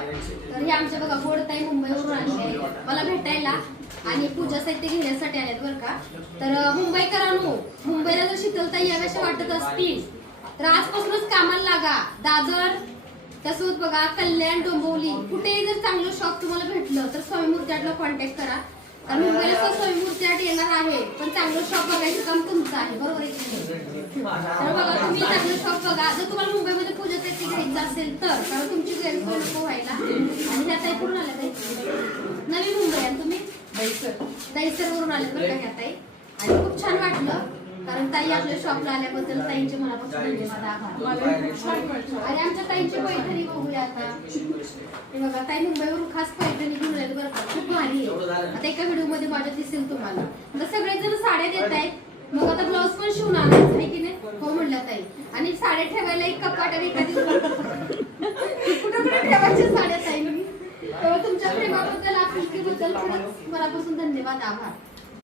तर हे आमच्या बघा गोडताई मुंबईवरून आलेले आहेत. मला भेटायला आणि पूजा साहित्य घेण्यासाठी आलेत बरं का? तर मुंबईकरांनो हो. मुंबईला जर शीतलताई याव्याशा वाटत असतील तर आजपासूनच कामाला लागा. दादर तसंच बघा कल्याण डोंबवली. कुठेही जर चांगलं शॉप तुम्हाला भेटलं तर स्वामी मूर्ती आर्टला कॉन्टॅक्ट करा. कारण मुंबईला तर स्वामी मूर्ती आर्ट येणार आहे. पण चांगलं शॉप बघायचं काम तुमचं आहे. बरोबर आहे तर बघा तुम्ही चांगलं शॉप बघा. जर तुम्हाला मुंबईमध्ये घ्यायचं असेल तर कारण तुमची गैरसोय नको व्हायला. आणि ह्या ताई कुठून आल्या ताई? नवी मुंबई आणि तुम्ही? दहीसर. वरून आले बरं का ह्या ताई? आणि खूप छान वाटलं कारण ताई आपल्या शॉपला आल्याबद्दल ताईंचे मनापासून धन्यवाद आभार. आणि आमच्या ताईंची पैठणी बघूया आता. हे बघा ताई मुंबईवरून खास पैठणी घेऊन आले बरं का. खूप भारी आहे. आता एका व्हिडिओमध्ये माझ्या दिसेल तुम्हाला. आता सगळेजण साड्या देत आहेत मग आता ब्लाऊज पण शिवून आणायचं आहे की नाही हो म्हणल्या ताई आणि साड्या ठेवायला एक कपाट आणि एखादी कुठं कुठे ठेवायच्या साड्या ताई. तुमच्या प्रेमाबद्दल आपुलकीबद्दल खरंच मनापासून धन्यवाद आभार.